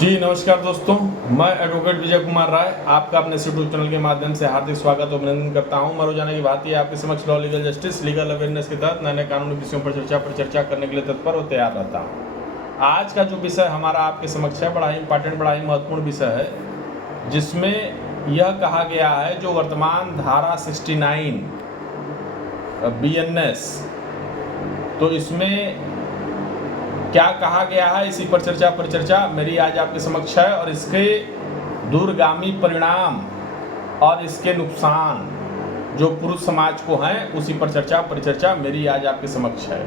जी नमस्कार दोस्तों, मैं एडवोकेट विजय कुमार राय आपका अपने यूट्यूब चैनल के माध्यम से हार्दिक स्वागत और अभिनंदन करता हूं। मैं रोजाना की भांति आपके समक्ष law legal justice legal awareness के तहत नए नए कानूनी विषयों पर चर्चा करने के लिए तत्पर और तैयार रहता हूं। आज का जो विषय हमारा आपके समक्ष है बड़ा ही इंपॉर्टेंट, बड़ा ही महत्वपूर्ण विषय है, जिसमें यह कहा गया है जो वर्तमान धारा 69 BNS, तो इसमें क्या कहा गया है इसी पर चर्चा मेरी आज आपके समक्ष है, और इसके दूरगामी परिणाम और इसके नुकसान जो पुरुष समाज को हैं उसी पर चर्चा मेरी आज आपके समक्ष है।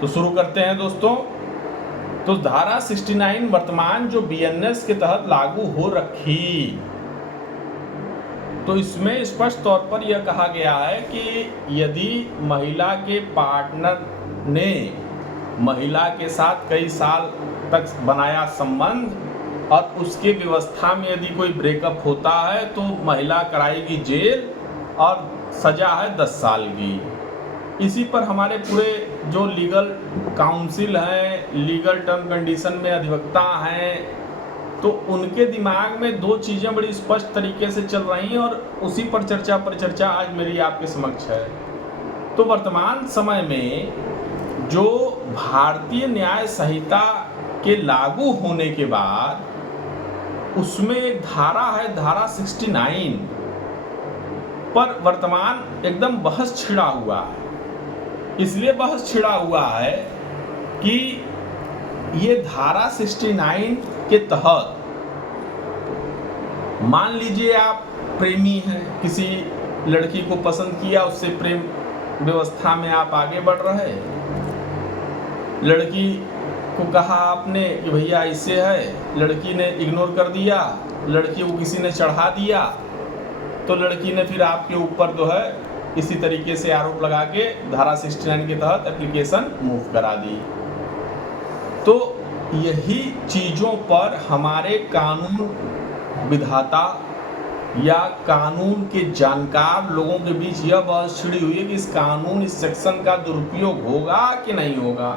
तो शुरू करते हैं दोस्तों। तो धारा 69 वर्तमान जो BNS के तहत लागू हो रखी, तो इसमें स्पष्ट तौर पर यह कहा गया है कि यदि महिला के पार्टनर ने महिला के साथ कई साल तक बनाया संबंध और उसके व्यवस्था में यदि कोई ब्रेकअप होता है तो महिला कराएगी जेल और सजा है 10 साल की। इसी पर हमारे पूरे जो लीगल काउंसिल हैं, लीगल टर्म कंडीशन में अधिवक्ता हैं, तो उनके दिमाग में दो चीज़ें बड़ी स्पष्ट तरीके से चल रही हैं और उसी पर चर्चा आज मेरी आपके समक्ष है। तो वर्तमान समय में जो भारतीय न्याय संहिता के लागू होने के बाद उसमें एक धारा है, धारा 69 पर वर्तमान एकदम बहस छिड़ा हुआ है। इसलिए बहस छिड़ा हुआ है कि ये धारा 69 के तहत मान लीजिए आप प्रेमी हैं, किसी लड़की को पसंद किया, उससे प्रेम व्यवस्था में आप आगे बढ़ रहे, लड़की को कहा आपने कि भैया ऐसे है, लड़की ने इग्नोर कर दिया, लड़की को किसी ने चढ़ा दिया, तो लड़की ने फिर आपके ऊपर जो है इसी तरीके से आरोप लगा के धारा 69 के तहत एप्लीकेशन मूव करा दी। तो यही चीज़ों पर हमारे कानून विधाता या कानून के जानकार लोगों के बीच यह बहस छिड़ी हुई है कि इस कानून, इस सेक्शन का दुरुपयोग होगा कि नहीं होगा।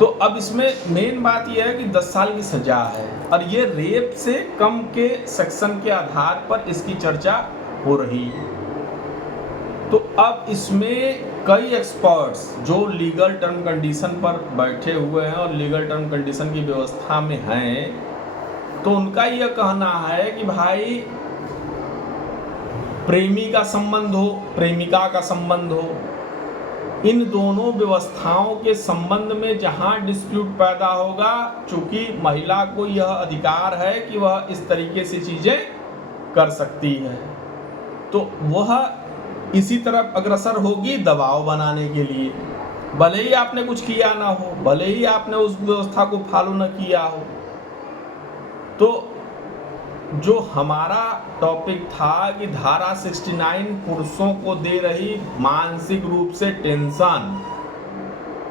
तो अब इसमें मेन बात यह है कि 10 साल की सजा है और ये रेप से कम के सेक्शन के आधार पर इसकी चर्चा हो रही है। तो अब इसमें कई एक्सपर्ट्स जो लीगल टर्म कंडीशन पर बैठे हुए हैं और लीगल टर्म कंडीशन की व्यवस्था में हैं, तो उनका यह कहना है कि भाई प्रेमी का संबंध हो, प्रेमिका का संबंध हो, इन दोनों व्यवस्थाओं के संबंध में जहां डिस्प्यूट पैदा होगा, चूंकि महिला को यह अधिकार है कि वह इस तरीके से चीजें कर सकती है, तो वह इसी तरफ अग्रसर होगी दबाव बनाने के लिए। भले ही आपने कुछ किया ना हो, भले ही आपने उस व्यवस्था को फॉलो न किया हो। तो जो हमारा टॉपिक था कि धारा 69 पुरुषों को दे रही मानसिक रूप से टेंशन,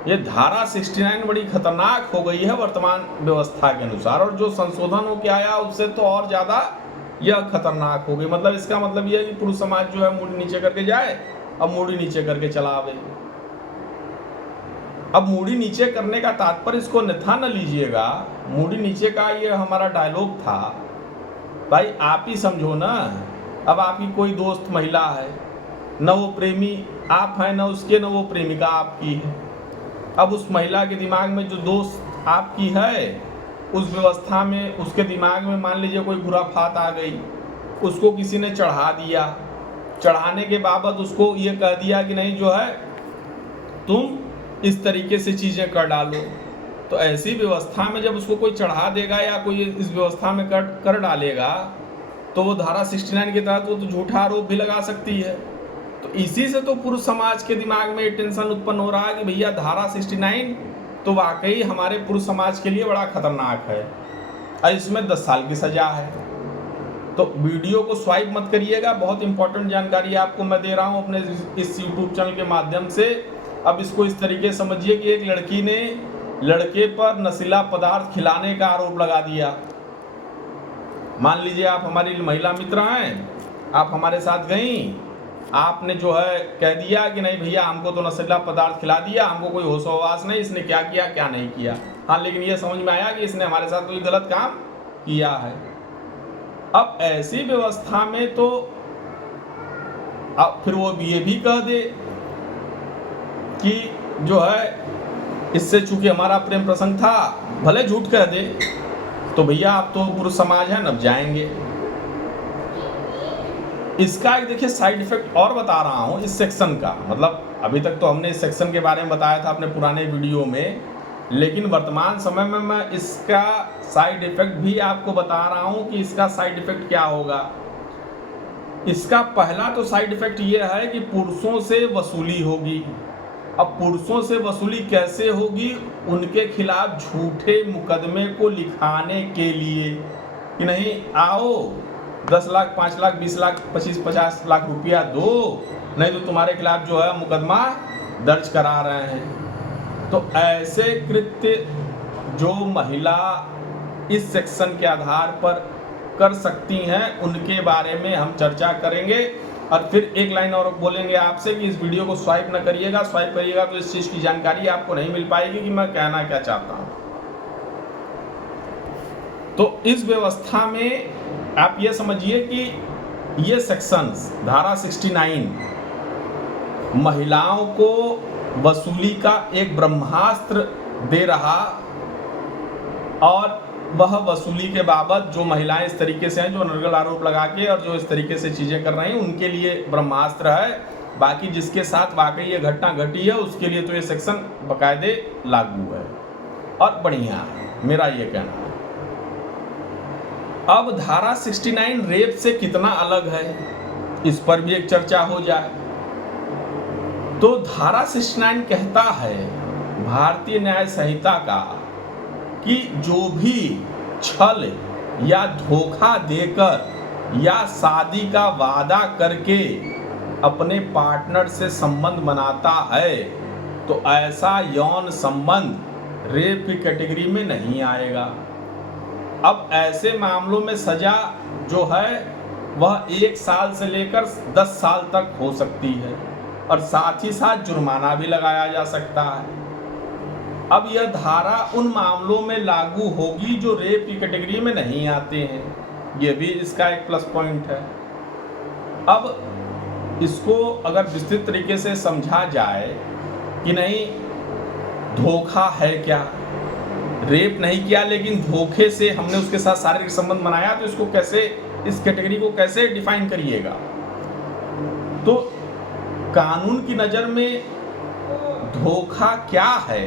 ये धारा 69 बड़ी खतरनाक हो गई है वर्तमान व्यवस्था के अनुसार, और जो संशोधन हो के आया उससे तो और ज़्यादा यह खतरनाक हो गई। मतलब इसका मतलब यह है कि पुरुष समाज जो है मूड़ी नीचे करके जाए, अब मूड़ी नीचे करके चला आवे। अब मूड़ी नीचे करने का तात्पर्य इसको अन्यथा न लीजिएगा, मूड़ी नीचे का ये हमारा डायलॉग था, भाई आप ही समझो ना। अब आपकी कोई दोस्त महिला है, न वो प्रेमी आप हैं, न उसके, न वो प्रेमिका आपकी है। अब उस महिला के दिमाग में जो दोस्त आपकी है, उस व्यवस्था में उसके दिमाग में मान लीजिए कोई खुराफात आ गई, उसको किसी ने चढ़ा दिया, चढ़ाने के बाबत उसको ये कह दिया कि नहीं जो है तुम इस तरीके से चीज़ें कर डालो, तो ऐसी व्यवस्था में जब उसको कोई चढ़ा देगा या कोई इस व्यवस्था में कर डालेगा, तो वो धारा 69 के तहत वो तो झूठा आरोप भी लगा सकती है। तो इसी से तो पुरुष समाज के दिमाग में टेंशन उत्पन्न हो रहा है कि भैया धारा 69 तो वाकई हमारे पुरुष समाज के लिए बड़ा खतरनाक है और इसमें 10 साल की सजा है। तो वीडियो को स्वाइप मत करिएगा, बहुत इंपॉर्टेंट जानकारी आपको मैं दे रहा हूँ अपने इस यूट्यूब चैनल के माध्यम से। अब इसको इस तरीके से समझिए कि एक लड़की ने लड़के पर नशीला पदार्थ खिलाने का आरोप लगा दिया। मान लीजिए आप हमारी महिला मित्र हैं, आप हमारे साथ गईं, आपने जो है कह दिया कि नहीं भैया हमको तो नशीला पदार्थ खिला दिया, हमको कोई होश हवास नहीं, इसने क्या किया क्या नहीं किया। हाँ, लेकिन ये समझ में आया कि इसने हमारे साथ कोई गलत काम किया है। अब ऐसी व्यवस्था में तो अब फिर वो ये भी कह दे कि जो है इससे चूंकि हमारा प्रेम प्रसंग था, भले झूठ कह दे, तो भैया आप तो पुरुष समाज है, नब जाएंगे। इसका एक देखिए साइड इफेक्ट और बता रहा हूं इस सेक्शन का। मतलब अभी तक तो हमने इस सेक्शन के बारे में बताया था अपने पुराने वीडियो में, लेकिन वर्तमान समय में मैं इसका साइड इफेक्ट भी आपको बता रहा हूं कि इसका साइड इफेक्ट क्या होगा। इसका पहला तो साइड इफेक्ट ये है कि पुरुषों से वसूली होगी। अब पुरुषों से वसूली कैसे होगी? उनके खिलाफ झूठे मुकदमे को लिखाने के लिए कि नहीं आओ 10 लाख 5 लाख 20 लाख 25-50 लाख रुपया दो, नहीं तो तुम्हारे खिलाफ जो है मुकदमा दर्ज करा रहे हैं। तो ऐसे कृत्य जो महिला इस सेक्शन के आधार पर कर सकती हैं उनके बारे में हम चर्चा करेंगे। और फिर एक लाइन और बोलेंगे आपसे कि इस वीडियो को स्वाइप न करिएगा, स्वाइप करिएगा तो इस चीज़ की जानकारी आपको नहीं मिल पाएगी कि मैं कहना क्या चाहता हूँ। तो इस व्यवस्था में आप ये समझिए कि ये सेक्शंस धारा 69 महिलाओं को वसूली का एक ब्रह्मास्त्र दे रहा, और वह वसूली के बाबत जो महिलाएं इस तरीके से हैं, जो अनर्गल आरोप लगा के और जो इस तरीके से चीज़ें कर रही हैं, उनके लिए ब्रह्मास्त्र है। बाकी जिसके साथ वाकई ये घटना घटी है उसके लिए तो ये सेक्शन बाकायदे लागू है और बढ़िया है, मेरा ये कहना है। अब धारा 69 रेप से कितना अलग है, इस पर भी एक चर्चा हो जाए। तो धारा 69 कहता है भारतीय न्याय संहिता का कि जो भी छल या धोखा देकर या शादी का वादा करके अपने पार्टनर से संबंध बनाता है तो ऐसा यौन संबंध रेप की कैटेगरी में नहीं आएगा। अब ऐसे मामलों में सजा जो है वह 1 साल से लेकर 10 साल तक हो सकती है और साथ ही साथ जुर्माना भी लगाया जा सकता है। अब यह धारा उन मामलों में लागू होगी जो रेप की कैटेगरी में नहीं आते हैं, यह भी इसका एक प्लस पॉइंट है। अब इसको अगर विस्तृत तरीके से समझा जाए कि नहीं धोखा है क्या, रेप नहीं किया लेकिन धोखे से हमने उसके साथ शारीरिक संबंध बनाया, तो इसको कैसे, इस कैटेगरी को कैसे डिफाइन करिएगा। तो कानून की नज़र में धोखा क्या है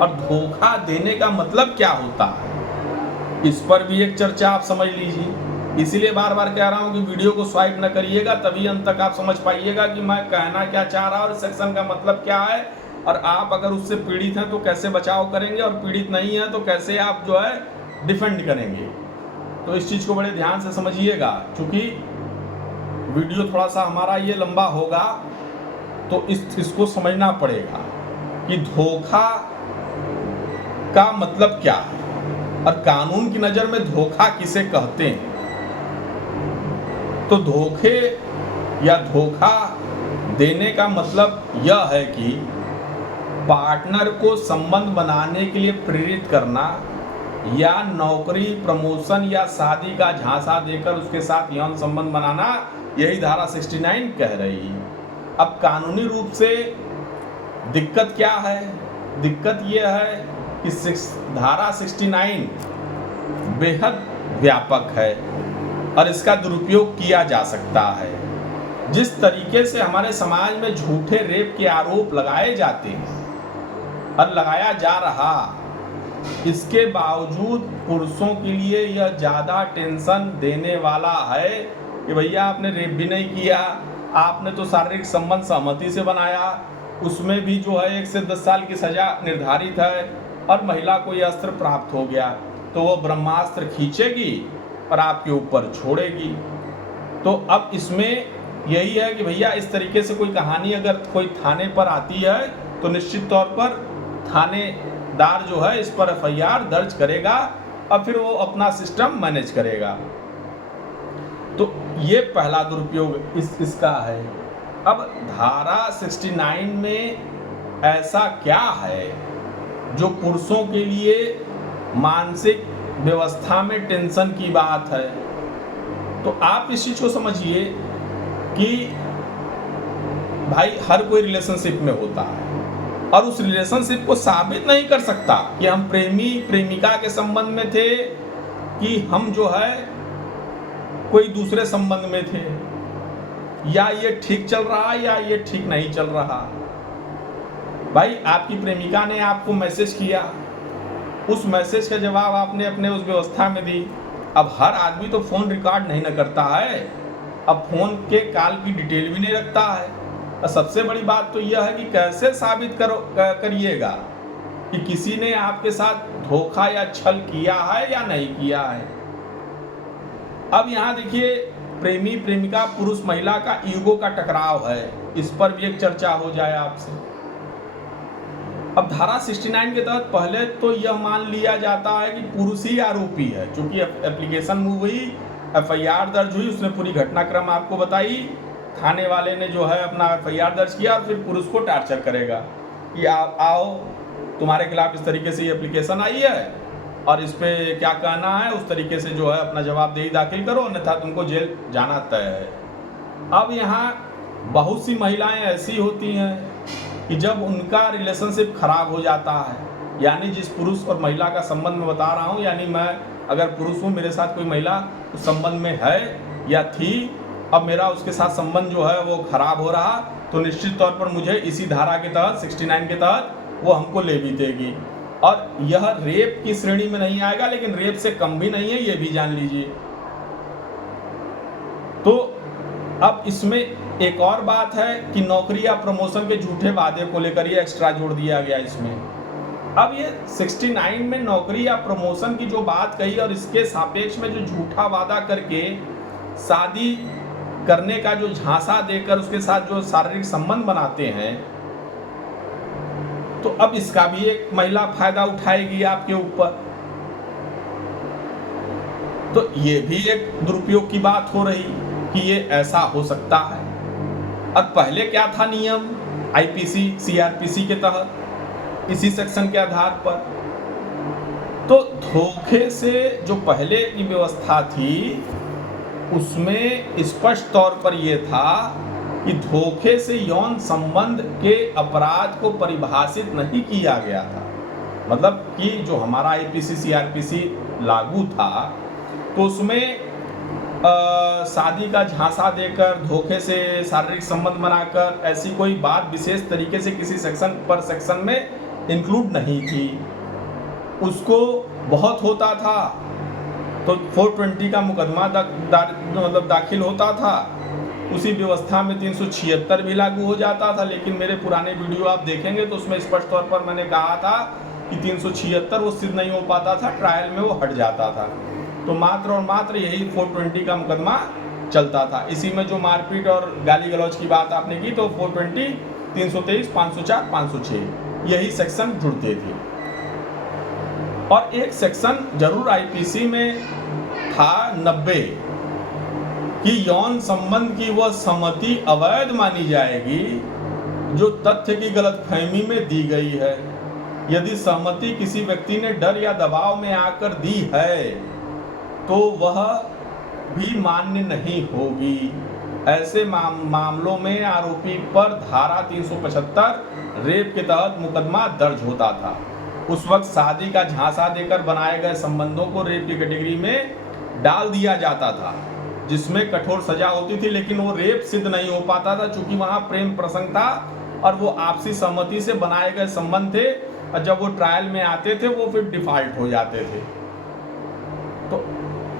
और धोखा देने का मतलब क्या होता है, इस पर भी एक चर्चा आप समझ लीजिए। इसीलिए बार बार कह रहा हूं कि वीडियो को स्वाइप न करिएगा, तभी अंत तक आप समझ पाइएगा कि मैं कहना क्या चाह रहा हूं और सेक्शन का मतलब क्या है, और आप अगर उससे पीड़ित हैं तो कैसे बचाव करेंगे और पीड़ित नहीं है तो कैसे आप जो है डिफेंड करेंगे। तो इस चीज़ को बड़े ध्यान से समझिएगा, क्योंकि वीडियो थोड़ा सा हमारा ये लंबा होगा तो इसको समझना पड़ेगा कि धोखा का मतलब क्या है और कानून की नज़र में धोखा किसे कहते हैं। तो धोखे या धोखा देने का मतलब यह है कि पार्टनर को संबंध बनाने के लिए प्रेरित करना या नौकरी, प्रमोशन या शादी का झांसा देकर उसके साथ यौन संबंध बनाना, यही धारा 69 कह रही है। अब कानूनी रूप से दिक्कत क्या है? दिक्कत यह है कि धारा 69 बेहद व्यापक है और इसका दुरुपयोग किया जा सकता है। जिस तरीके से हमारे समाज में झूठे रेप के आरोप लगाए जाते हैं और लगाया जा रहा, इसके बावजूद पुरुषों के लिए यह ज़्यादा टेंशन देने वाला है कि भैया आपने रेप भी नहीं किया, आपने तो शारीरिक संबंध सहमति से बनाया, उसमें भी जो है 1 से 10 साल की सज़ा निर्धारित है और महिला को यह अस्त्र प्राप्त हो गया, तो वो ब्रह्मास्त्र खींचेगी और आपके ऊपर छोड़ेगी। तो अब इसमें यही है कि भैया इस तरीके से कोई कहानी अगर कोई थाने पर आती है तो निश्चित तौर पर थानेदार जो है इस पर FIR दर्ज करेगा और फिर वो अपना सिस्टम मैनेज करेगा। तो ये पहला दुरुपयोग इसका है। अब धारा 69 में ऐसा क्या है जो पुरुषों के लिए मानसिक व्यवस्था में टेंशन की बात है। तो आप इस चीज को समझिए कि भाई हर कोई रिलेशनशिप में होता है और उस रिलेशनशिप को साबित नहीं कर सकता कि हम प्रेमी प्रेमिका के संबंध में थे कि हम जो है कोई दूसरे संबंध में थे, या ये ठीक चल रहा या ये ठीक नहीं चल रहा। भाई आपकी प्रेमिका ने आपको मैसेज किया, उस मैसेज का जवाब आपने अपने उस व्यवस्था में दी। अब हर आदमी तो फोन रिकॉर्ड नहीं न करता है, अब फोन के कॉल की डिटेल भी नहीं रखता है। और सबसे बड़ी बात तो यह है कि कैसे साबित करिएगा कि किसी ने आपके साथ धोखा या छल किया है या नहीं किया है। अब यहाँ देखिए, प्रेमी प्रेमिका पुरुष महिला का ईगो का टकराव है, इस पर भी एक चर्चा हो जाए आपसे। अब धारा 69 के तहत पहले तो यह मान लिया जाता है कि पुरुष ही आरोपी है, क्योंकि एप्लीकेशन मूव हुई, एफआईआर दर्ज हुई, उसने पूरी घटनाक्रम आपको बताई, थाने वाले ने जो है अपना एफआईआर दर्ज किया और फिर पुरुष को टार्चर करेगा कि आओ तुम्हारे खिलाफ इस तरीके से ये एप्लीकेशन आई है और इस पे क्या कहना है, उस तरीके से जो है अपना जवाबदेही दाखिल करो, अन्यथा तुमको जेल जाना तय है। अब यहाँ बहुत सी महिलाएं ऐसी होती हैं कि जब उनका रिलेशनशिप खराब हो जाता है, यानी जिस पुरुष और महिला का संबंध मैं बता रहा हूँ, यानी मैं अगर पुरुष हूँ, मेरे साथ कोई महिला उस संबंध में है या थी, अब मेरा उसके साथ संबंध जो है वो खराब हो रहा, तो निश्चित तौर पर मुझे इसी धारा के तहत 69 के तहत वो हमको ले भी देगी। और यह रेप की श्रेणी में नहीं आएगा, लेकिन रेप से कम भी नहीं है, ये भी जान लीजिए। तो अब इसमें एक और बात है कि नौकरी या प्रमोशन के झूठे वादे को लेकर ये एक्स्ट्रा जोड़ दिया गया इसमें। अब ये 69 में नौकरी या प्रमोशन की जो बात कही और इसके सापेक्ष में जो झूठा वादा करके शादी करने का जो झांसा देकर उसके साथ जो शारीरिक संबंध बनाते हैं, तो अब इसका भी एक महिला फायदा उठाएगी आपके ऊपर। तो ये भी एक दुरुपयोग की बात हो रही कि ये ऐसा हो सकता है। और पहले क्या था नियम आईपीसी सीआरपीसी के तहत इसी सेक्शन के आधार पर, तो धोखे से जो पहले की व्यवस्था थी उसमें स्पष्ट तौर पर यह था कि धोखे से यौन संबंध के अपराध को परिभाषित नहीं किया गया था। मतलब कि जो हमारा आईपीसी सीआरपीसी लागू था तो उसमें शादी का झांसा देकर धोखे से शारीरिक संबंध बनाकर ऐसी कोई बात विशेष तरीके से किसी सेक्शन में इंक्लूड नहीं थी। उसको बहुत होता था तो 420 का मुकदमा मतलब दाखिल होता था, उसी व्यवस्था में 376 भी लागू हो जाता था। लेकिन मेरे पुराने वीडियो आप देखेंगे तो उसमें स्पष्ट तौर पर मैंने कहा था कि 376 वो सिद्ध नहीं हो पाता था, ट्रायल में वो हट जाता था। तो मात्र और मात्र यही 420 का मुकदमा चलता था। इसी में जो मारपीट और गाली गलौज की बात आपने की तो 420, 323, 504, 506 यही सेक्शन जुड़ते थे। और एक सेक्शन जरूर आईपीसी में था 90 कि यौन संबंध की वह सहमति अवैध मानी जाएगी जो तथ्य की गलतफहमी में दी गई है। यदि सहमति किसी व्यक्ति ने डर या दबाव में आकर दी है तो वह भी मान्य नहीं होगी। ऐसे मामलों में आरोपी पर धारा 375 रेप के तहत मुकदमा दर्ज होता था। उस वक्त शादी का झांसा देकर बनाए गए संबंधों को रेप की कैटेगरी में डाल दिया जाता था, जिसमें कठोर सजा होती थी, लेकिन वो रेप सिद्ध नहीं हो पाता था क्योंकि वहां प्रेम प्रसंग था और वो आपसी सहमति से बनाए गए संबंध थे, और जब वो ट्रायल में आते थे वो फिर डिफॉल्ट हो जाते थे। तो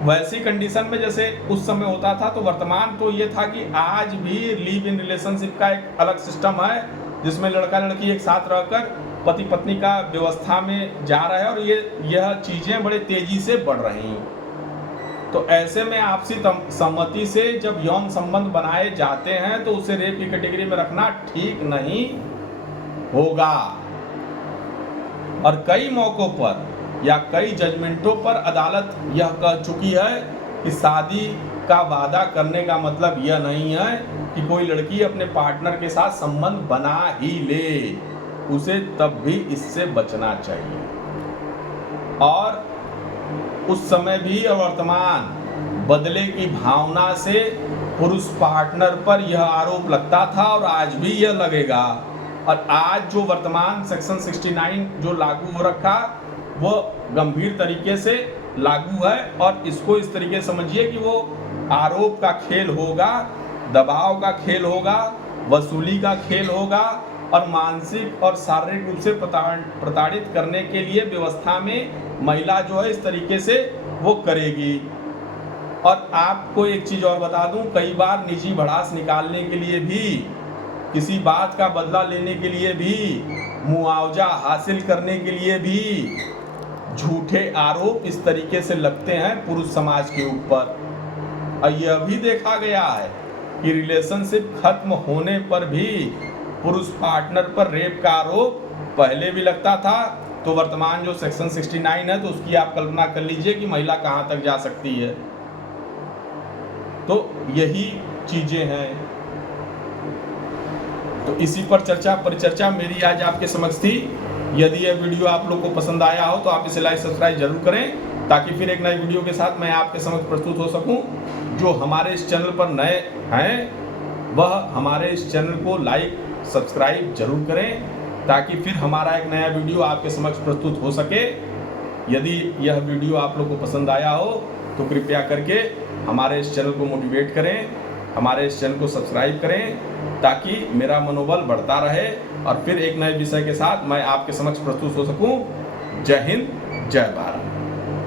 वैसी कंडीशन में जैसे उस समय होता था, तो वर्तमान तो ये था कि आज भी लिव इन रिलेशनशिप का एक अलग सिस्टम है जिसमें लड़का लड़की एक साथ रहकर पति पत्नी का व्यवस्था में जा रहे हैं और यह चीजें बड़े तेजी से बढ़ रही हैं। तो ऐसे में आपसी सहमति से जब यौन संबंध बनाए जाते हैं तो उसे रेप की कैटेगरी में रखना ठीक नहीं होगा। और कई मौकों पर या कई जजमेंटों पर अदालत यह कह चुकी है कि शादी का वादा करने का मतलब यह नहीं है कि कोई लड़की अपने पार्टनर के साथ संबंध बना ही ले। उसे तब भी इससे बचना चाहिए। और उस समय भी और वर्तमान बदले की भावना से पुरुष पार्टनर पर यह आरोप लगता था और आज भी यह लगेगा। और आज जो वर्तमान सेक्शन 69 जो लागू हो रखा वो गंभीर तरीके से लागू है। और इसको इस तरीके समझिए कि वो आरोप का खेल होगा, दबाव का खेल होगा, वसूली का खेल होगा और मानसिक और शारीरिक रूप से प्रताड़ित करने के लिए व्यवस्था में महिला जो है इस तरीके से वो करेगी। और आपको एक चीज़ और बता दूं, कई बार निजी भड़ास निकालने के लिए भी, किसी बात का बदला लेने के लिए भी, मुआवजा हासिल करने के लिए भी झूठे आरोप इस तरीके से लगते हैं पुरुष समाज के ऊपर। और यह भी देखा गया है कि रिलेशनशिप खत्म होने पर भी पुरुष पार्टनर पर रेप का आरोप पहले भी लगता था। तो वर्तमान जो सेक्शन 69 है तो उसकी आप कल्पना कर लीजिए कि महिला कहां तक जा सकती है। तो यही चीजें हैं। तो इसी पर परिचर्चा मेरी आज आपके समक्ष थी। यदि यह वीडियो आप लोग को पसंद आया हो तो आप इसे लाइक सब्सक्राइब जरूर करें, ताकि फिर एक नए वीडियो के साथ मैं आपके समक्ष प्रस्तुत हो सकूं। जो हमारे इस चैनल पर नए हैं वह हमारे इस चैनल को लाइक सब्सक्राइब जरूर करें, ताकि फिर हमारा एक नया वीडियो आपके समक्ष प्रस्तुत हो सके। यदि यह वीडियो आप लोग को पसंद आया हो तो कृपया करके हमारे इस चैनल को मोटिवेट करें, हमारे इस चैनल को सब्सक्राइब करें, ताकि मेरा मनोबल बढ़ता रहे और फिर एक नए विषय के साथ मैं आपके समक्ष प्रस्तुत हो सकूं। जय हिंद, जय भारत।